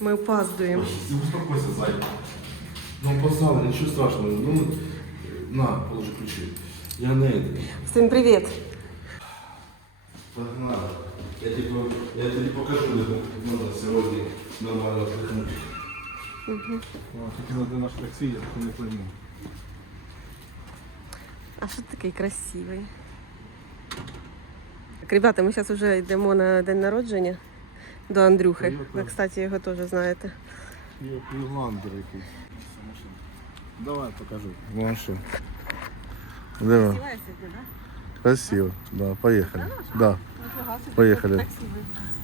Ми опаздуємо. Ну, успокойся, зайка. Ну, опоздала, ничего страшного. Ну, на, положи ключи. Я на это. Всім привіт! Погнали. Я тебе, я тебе покажу, где можно сегодня нормально отдохнуть. Тільки на наш таксі, я таки не пойму. А що ти такий красивий? Так, ребята, ми зараз вже йдемо на день народження до Андрюхи. Привіт, Ви, Настя. кстати, його теж знаєте. Є Фріландер якийсь. Давай покажу. Ну а що? Диви. Красиво. Да, поехали. Да, поехали.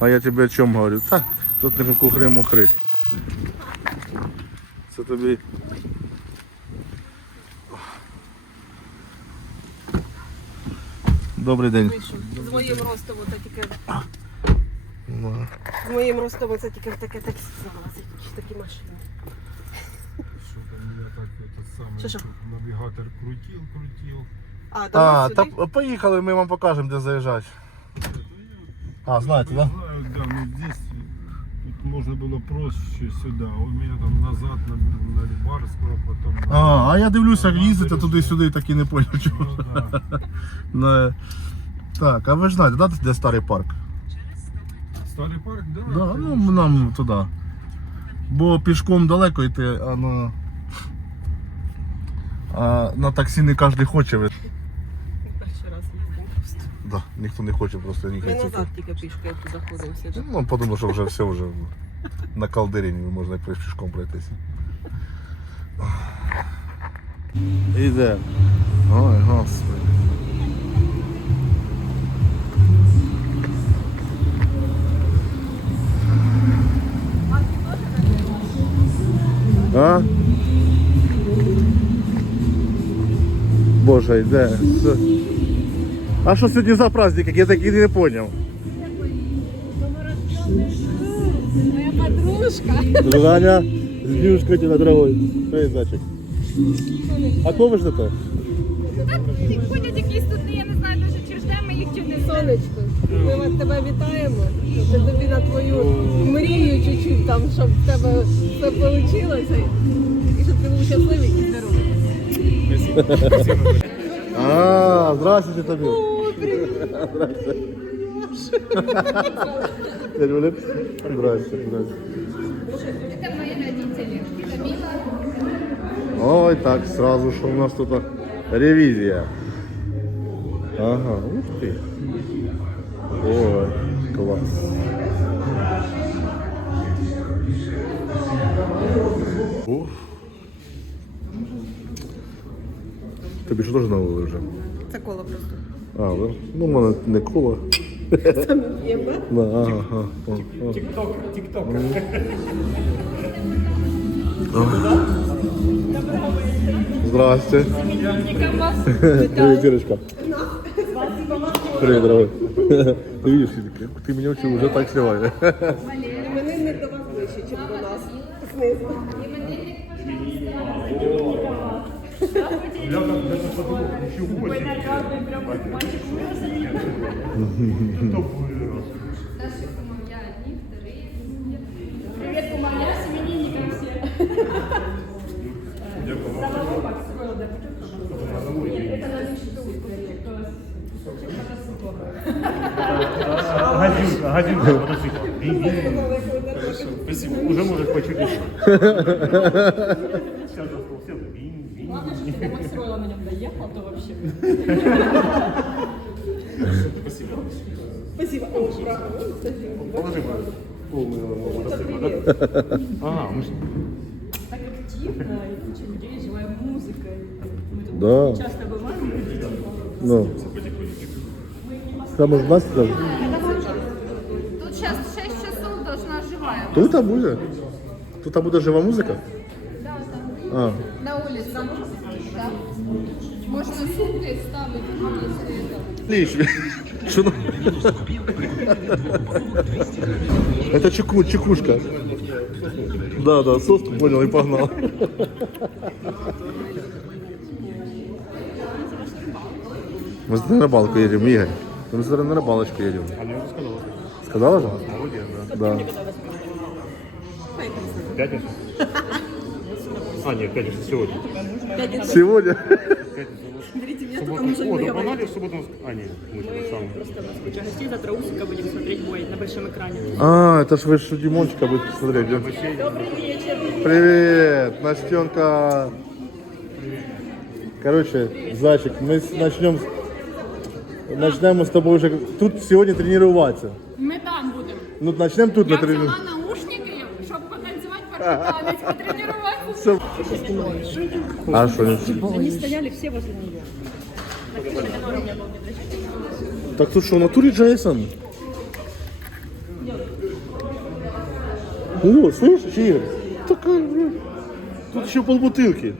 А я тебе о чем говорю? Та, тут не кухри-мухри. Це тобі. Добрий день. З моїм ростом це тільки Ну, з моїм ростом це тільки в таке таксі залазить, чи такі машини. Что там я так этот самый Что, что? тут навигатор крутил, крутил. А, до А, нас та сюди? поїхали, ми вам покажемо, де заїжджати. А, знаєте, да? Знаю, да, но здесь тут можно было проще сюда. У меня там назад на, на Рыбарского, потом... на- А, а я дивлюся, як їздите туди-сюди, так і не поняв, чого. Ну, да. Не. Так, а ви ж знаєте, да, де старий парк? Старый парк, да? Да, ну нам туди. Бо пішком далеко йти, а на. А на таксі не кожен хоче. ви- Перший раз їздимо просто. Да, ніхто не хоче просто Ми їхати. назад тільки пішки заходимо сюди. Ну, подумав, що вже все вже на калдирині можна і пішком пройтися. Іде. Ой, господи. А? Боже, йде. Що? А що сьогодні за праздник? Я так і не зрозумів. Моя подружка. Друганя, с днюшкой тебя, дорогой. Эй, зайчик. А кого ви ждете? Ті ходять якісь тут, я не знаю даже чи ждемо їх чи не Сонечко, ми вас тебе вітаємо. Це тобі на твою мрію чуть-чуть там, щоб в тебе все вийшло. І щоб ти був щасливий і здоровий. А, здравствуйте тобі. Дядя Валерий? Здрасте, здрасте. Це мої родителі. Це Міла. Ой, так, сразу, что у нас тут ревизия. Ага, ух ты. Ой, класс. О. Тобі ж теж налили вже? Це коло просто. А, да? Ну, в мене не коло. Да, ага, ага. О, о. Здрасте. Привет, Ирочка. Привет, дорогой. Ты видишь, ты меня учил уже так сливать. Іменинник до вас ближче, ніж до нас. Знизу. Наші кумов'я одні, Мотоцикл. Спасибо. Уже можешь почуть еще. Сейчас за стол сел. Бинь, бинь. Спасибо. О, правда. Положи да? Ага, мы ж- так активно, и куча людей, живая музыка. Мы тут Да. часто бываем. Ну. Там может нас Тут а буде? Тут а буде жива музика? А. На улице. Да. Можно сумки ставить, если это. Что Это чеку, чекушка. Да, да, соску понял и погнал. Мы завтра на рыбалку едем, Игорь. Мы завтра на рыбалочку едем. Она уже сказала. Сказала же? Да. Да. Пятница? А, нет, пятница сегодня. Сегодня? Пятница. Суббота. О, да погнали в субботу. А, нет, мы же сам. Просто у нас куча гостей, завтра Усика будем смотреть бой на большом экране. А, это ж вы что Димончика будете смотреть. да? Привет, Настенка. Короче, зайчик, мы начнем, начнем с тобой уже тут сегодня тренироваться. Ми там будемо. Ну, начнем тут на Я паркетанець, потренуватися. А что, Они стояли все возле нее. так тут что, в натуре Джейсон? О, слышишь, Игорь? Такая, блин. Тут еще полбутылки.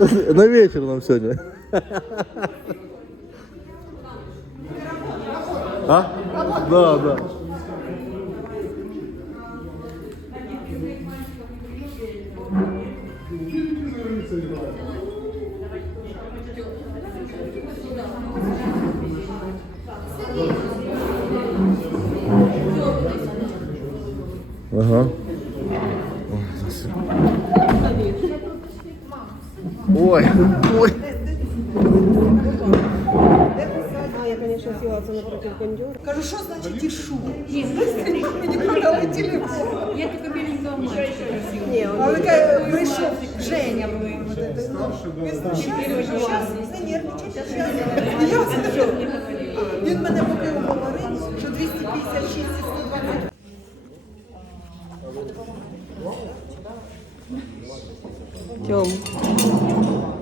На вечер нам сегодня. А? Да, да. Ага. Ой, ой. А. Кажу, що значить ішу? Мені продали телефон. Він мене поки уговорив, що 256 і 120 Тьом,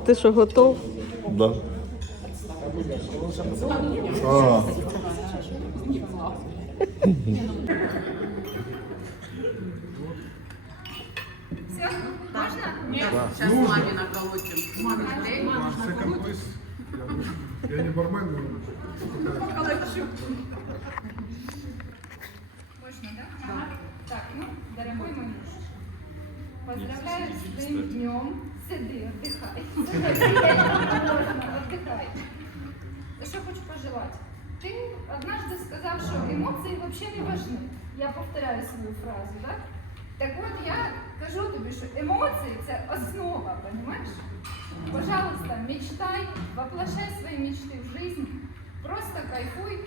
ти що готов? Да. А. Я не бармен, Можно, да? Ага. Так, ну, дорогой мой муж, поздравляю с твоим днем. Сиди, отдыхай. Можно, отдыхай. Что хочу пожелать? Ты однажды сказал, что эмоции вообще не важны. Я повторяю свою фразу, да? Так от я кажу тобі, що емоції це основа, понимаешь? Воплощай свои мечты в жизнь. Просто кайфуй.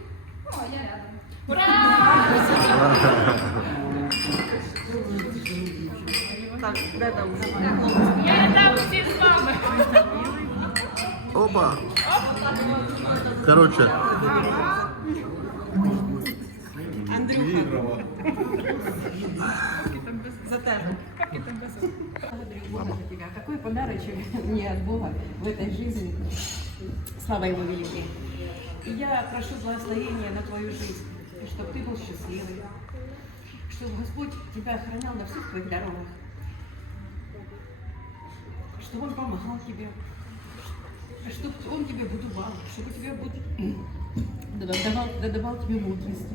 Ну, а я рядом. Ура! Так, де там? Я там всі з вами. Опа. Короче. Благодарю тебя. Какой подарочек мне от Бога в этой жизни. Слава Его великой. И я прошу благословения на твою жизнь, чтобы ты был счастливый, чтобы Господь тебя охранял на всех твоих дорогах, чтобы Он помогал тебе, чтобы Он тебе будувал, чтобы тебе буд... давал, додавал тебе мудрости,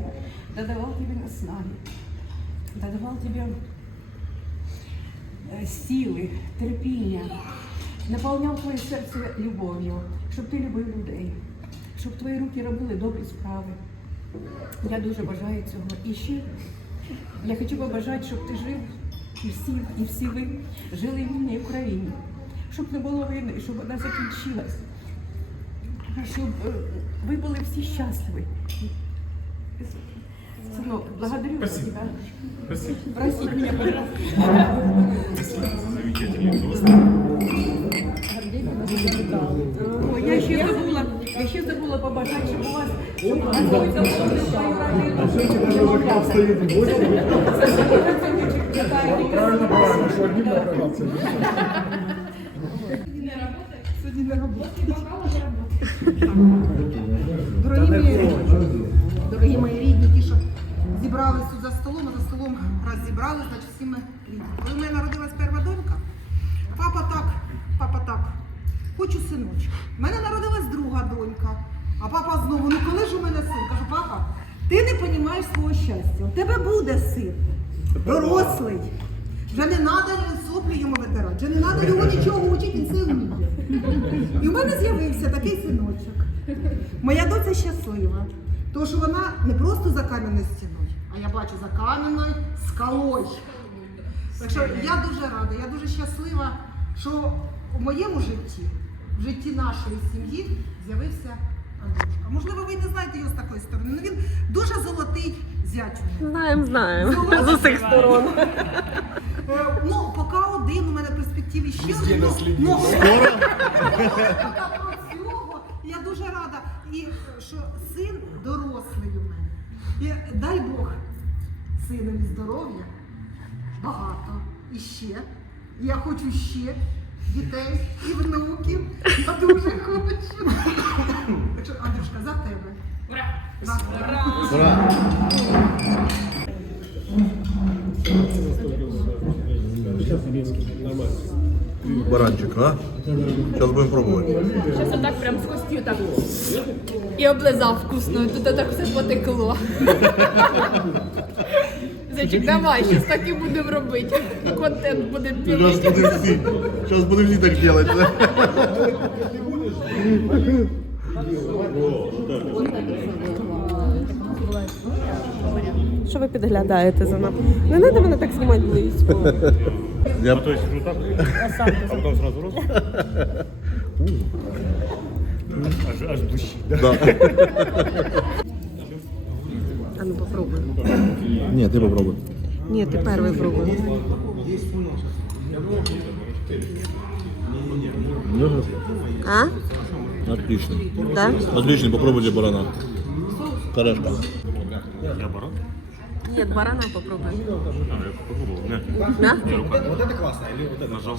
додавал тебе наснаги, додавал тебе э, силы, терпіння, наповняв твоє серце любов'ю, щоб ти любив людей, щоб твої руки робили добрі справи. Я дуже бажаю цього. І ще я хочу побажати, щоб ти жив і всі, і всі ви жили в вільній Україні, щоб не було війни, щоб вона закінчилась, щоб е, ви були всі щасливі. Сынок, благодарю тебя. Спасибо. Прости меня, пожалуйста. Ой, я ще забула, я ще забула побажати, щоб у вас, щоб у вас Господь заповнив свою родину. Правильно, правильно, что одним направляться. Дорогі зібрались тут за столом, а за столом раз зібрали, значить всі ми рідні. Коли в мене народилась перша донька, папа так, папа так, хочу синочка. У мене народилась друга донька, а папа знову, ну коли ж у мене син? Кажу, папа, ти не розумієш свого щастя. У тебе буде син, дорослий. Вже не треба соплі йому витирати, вже не треба його нічого учити, він все вміє. І в мене з'явився такий синочок. Моя доця щаслива, тому що вона не просто за кам'яною стіною, а я бачу за кам'яною скалою. Так що я дуже рада, я дуже щаслива, що у моєму житті, в житті нашої сім'ї з'явився Андрюшка. Можливо, ви не знаєте його з такої сторони, але він дуже золотий зять. Знаємо, знаємо. З усіх сторон. Е, Ну, поки один у мене в перспективі ще один. Ну, я дуже рада. І е, що син дорослий у мене. І дай Бог синові здоров'я, багато і ще. Я хочу ще дітей і внуків. Я дуже хочу. Так що, Андрюшка, за тебе. Ура! Ура! Баранчик, а? Сейчас будем пробовать. Зараз отак прям з костю так. І облизав вкусно, тут так все потекло. Зайчик, давай, щось так і будемо робити. Контент будемо Сейчас пілити. будем все, сейчас будем все так делать. Що ви підглядаєте за нами? Не треба мене так знімати близько. Я То есть вот так, а потом сразу рост. Аж, аж душі. Да. Нет, ты попробуй. Ні, ти перший пробуй. А? Отлично. Да? Отлично, попробуйте барана. Корешка. Я баран? Ні, барана попробуй. А, я попробовал. Не. Да? Нажал.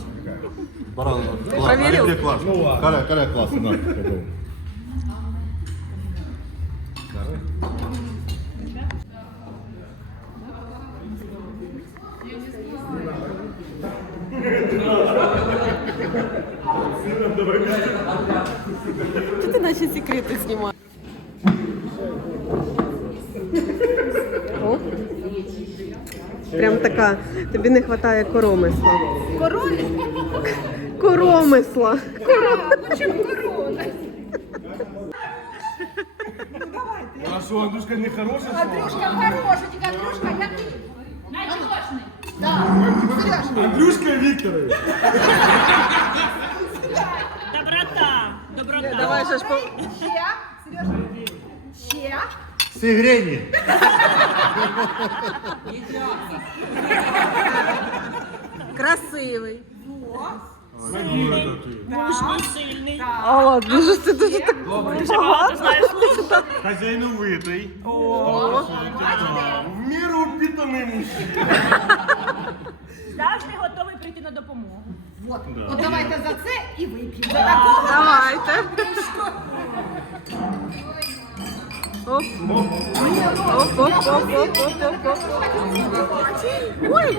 Баран. Проверил? Коре классно. Коре, коре классно, да. попробуй. Чи ти наші секрети знімаєш? О. Прям така, тобі не вистачає коромисла. Король? Коромисла. Ну чим корона? А что, Андрюшка не хороший? Андрюшка хороший, тільки Андрюшка, як ти? Начошний. Андрюшка Викторович. Давай ж по... Ще, Сережа, ще. Сигрени. Красивий. А ладно, ж ти дуже так багато. Хозяиновитый. В меру упитанный мужчина. Завжди готовий прийти на допомогу. От, от давайте за це і вип'ємо. За такого Давайте. Оп. Оп, оп, оп, оп, оп, оп, оп. Ой.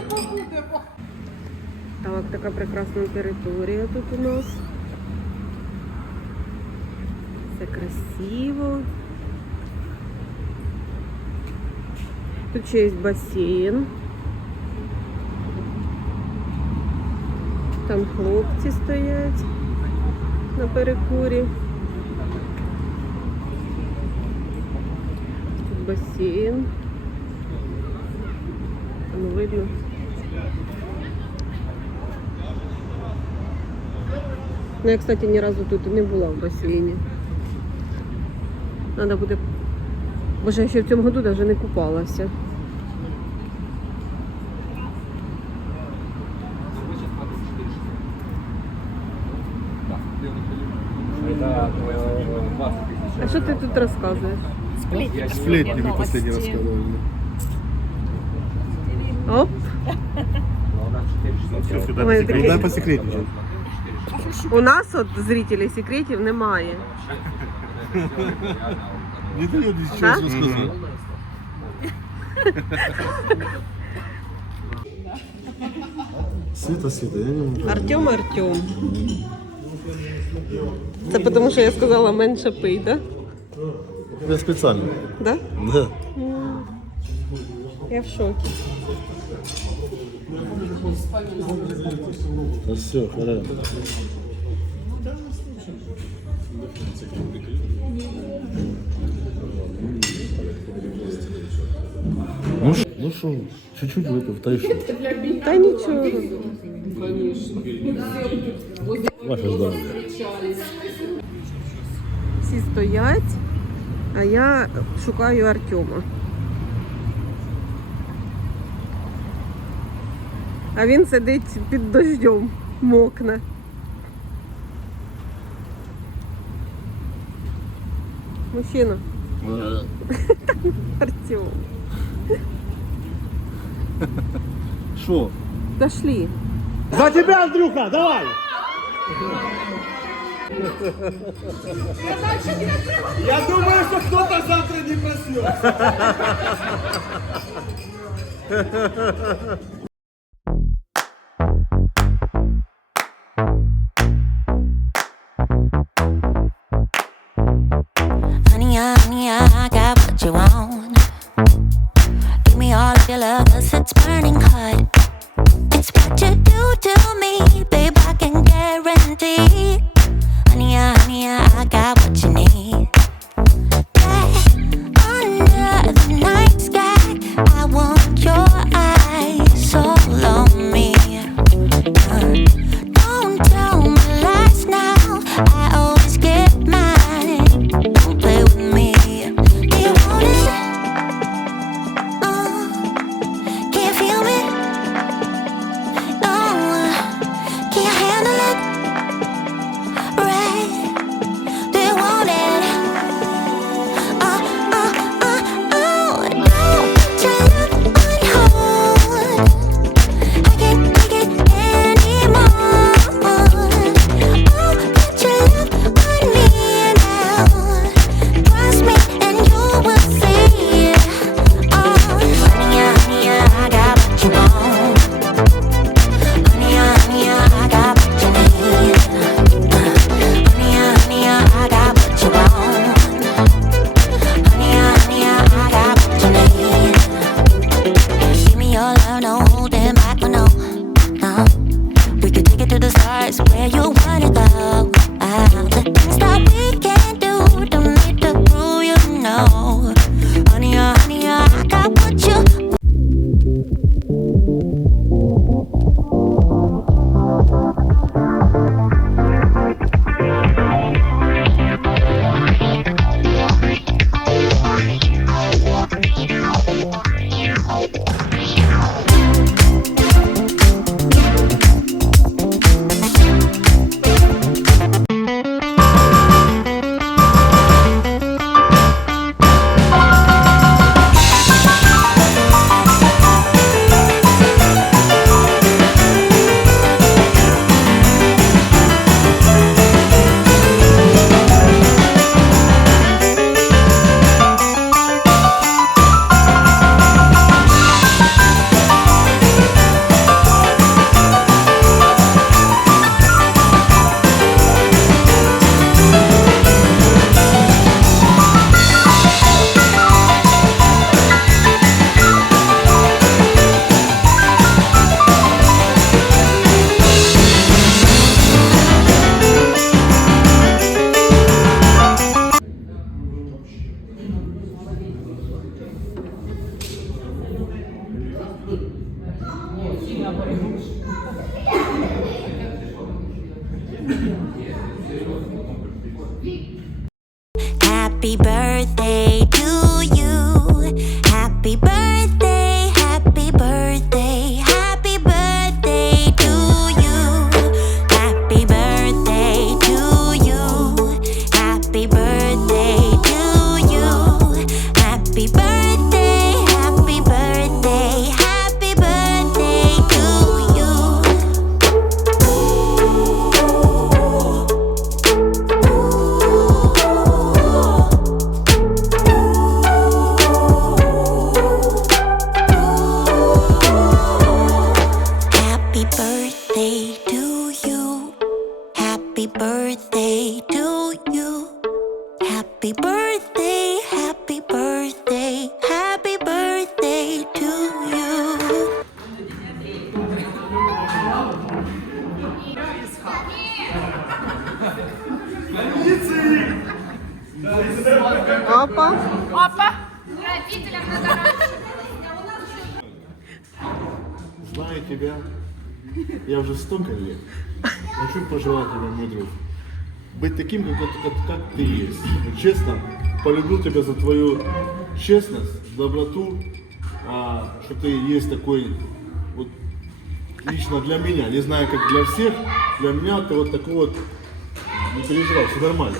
Так, така прекрасна територія тут у нас. Все красиво. Тут ще є басейн. Там хлопці стоять на перекурі. Тут басейн. Там видно. Ну, я, кстати, ні разу тут не була в басейні. Надо буде. Боже, я ще в цьому году навіть не купалася. Ти тут розказуєш? Сплетни мы последний раз сказали. Оп. Ой, Дай посекретничать. У нас от зрителей секретів немає. Не дает ничего Да? сказать. Света, Света, я не могу. Артем Артем. Це тому, що я сказала менше пий, да? Я специально. Да? Да. Я в шоке. Ну, да все, хорошо. Ну, ш... ну что, чуть-чуть выпив, та и что? Да ничего. Конечно. Ваше здоровье. Все стоять. А я шукаю Артема. А він сидить під дождем, мокне. Мужчина. Артем. Что? Дошли. За тебя, Андрюха, давай! Я думаю, что кто-то завтра не проснется. Honey, I got what you want. Give me all of your love, cause it's Опа. Опа. Родителям надо раньше. Знаю тебя. Я уже столько лет. Хочу пожелать тебе, мой друг, быть таким, как, как, как ты есть. Честно, полюблю тебя за твою честность, доброту, а, что ты есть такой, вот лично для меня, не знаю, как для всех, для меня ты вот такой вот, не переживай, все нормально.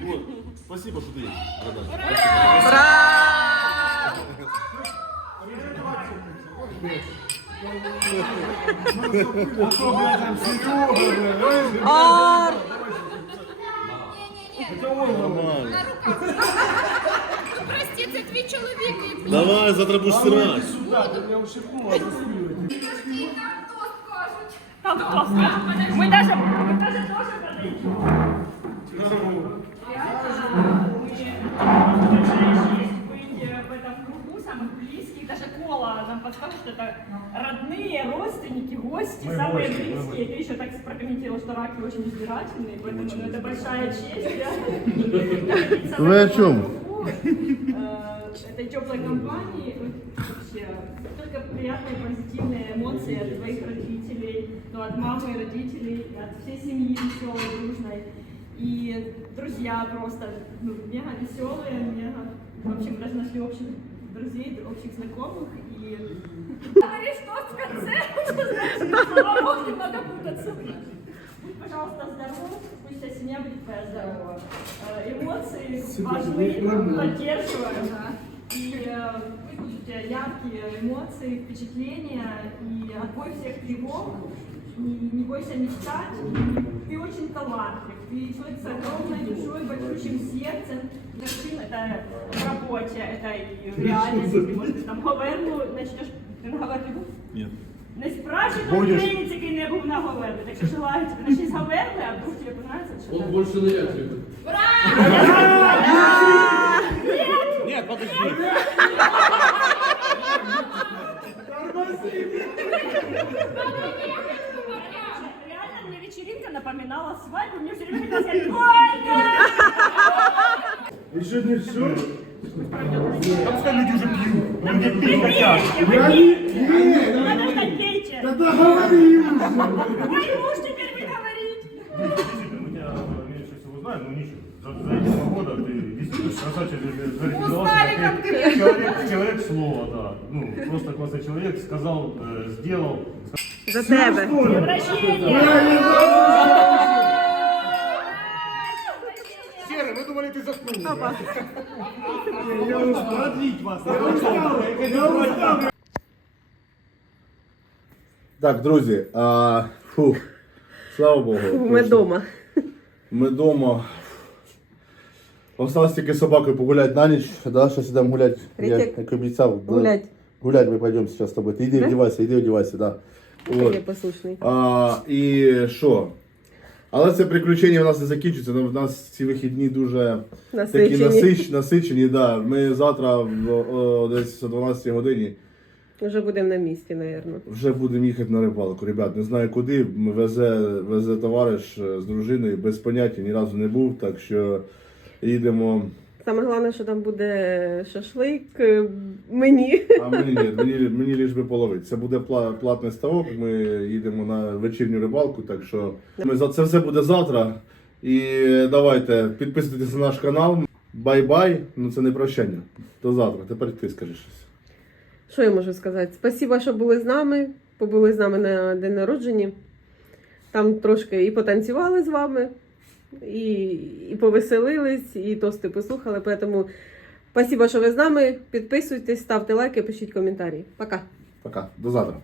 Вот. Вот. Спасибо, что ты есть. Радан. Спасибо. Нормально. Прости, це твій чоловік. і Давай, завтра будешь срать. Прости, там тост кажуть. Ми даже, ми даже теж продаємо. подскажет, что это родные, родственники, гости, самые близкие. Ты еще так прокомментировал, что раки очень избирательные, поэтому ну, это большая честь. Вы о чем? Этой теплой компании вообще только приятные позитивные эмоции от твоих родителей, ну, от мамы и родителей, от всей семьи веселой, дружной. И друзья просто ну, мега веселые, мега. В общем, даже нашли общих друзей, общих знакомых. И говоришь, что в конце, значит, слова не надо путаться. Будь, пожалуйста, здоров, пусть вся семья будет твоя здорова. Э, Эмоции важны, поддерживаем. И э, пусть будут у тебя яркие эмоции, впечатления и отбой всех тревог Не, не бойся мечтать. Ты очень талантлив. Ты человек с огромной душой, большущим сердцем. Вершин это в работе, это и в реальности. Ты, может, быть, там Говерлу начнешь. Ти на Говерлі був? Нет. Не спрашивай українець, який не був на Говерлі. Так що желаю тебе начни з Говерли, а вдруг тебе понравится. Что Он больше на я Нет, подожди. Реально мне вечеринка напоминала свадьбу. Мне все время хотелось сказать «Ольга!» Еще не все? Там пускай люди уже пьют. Люди пить хотят. Надо ждать пейте. Да говори уже. Мой муж теперь. Действительно, мы тебя меньше всего знаем, но ничего. За, за эти два года ты действительно красавчик. Как. Человек, человек слова, да. Ну, просто классный человек, сказал, э, сделал. За тебе. Прощение. Серый, мы думали, ты заснул. Я устал. Я устал. Так, друзі, а, фух, слава Богу. Ми вдома. Ми вдома. Осталось тільки з собакою погуляти на ніч. Да, зараз йдемо гуляти. Я, Рітік, як обіцяв. да. Гулять. Гулять ми пойдемо зараз з тобою. Ти йди Да? одівайся, йди одівайся, да. Вот. є послушний. А, і що? Але це приключення в нас не закінчується. ну, В нас ці вихідні дуже такі Насичені. насич, насичені. Да. Ми завтра в, о, десь о 12 годині Вже будемо на місці, напевно. вже будемо їхати на рибалку. Ребят, не знаю куди. Везе, везе товариш е, з дружиною, без поняття ні разу не був, так що їдемо. Саме головне, що там буде шашлик е, мені. А мені ні, мені, мені ліж би половити. Це буде пла- платний ставок. Ми їдемо на вечірню рибалку, так що ми за це все буде завтра. І давайте підписуйтесь на наш канал. Бай-бай. Ну це не прощання. До завтра. Тепер ти скажи щось. Що я можу сказати? Спасибо, що були з нами. Побули з нами на день народження. Там трошки і потанцювали з вами, і, і повеселились, і тости послухали. Поэтому спасибо, що ви з нами. Підписуйтесь, ставте лайки, пишіть коментарі. Пока. Пока. До завтра.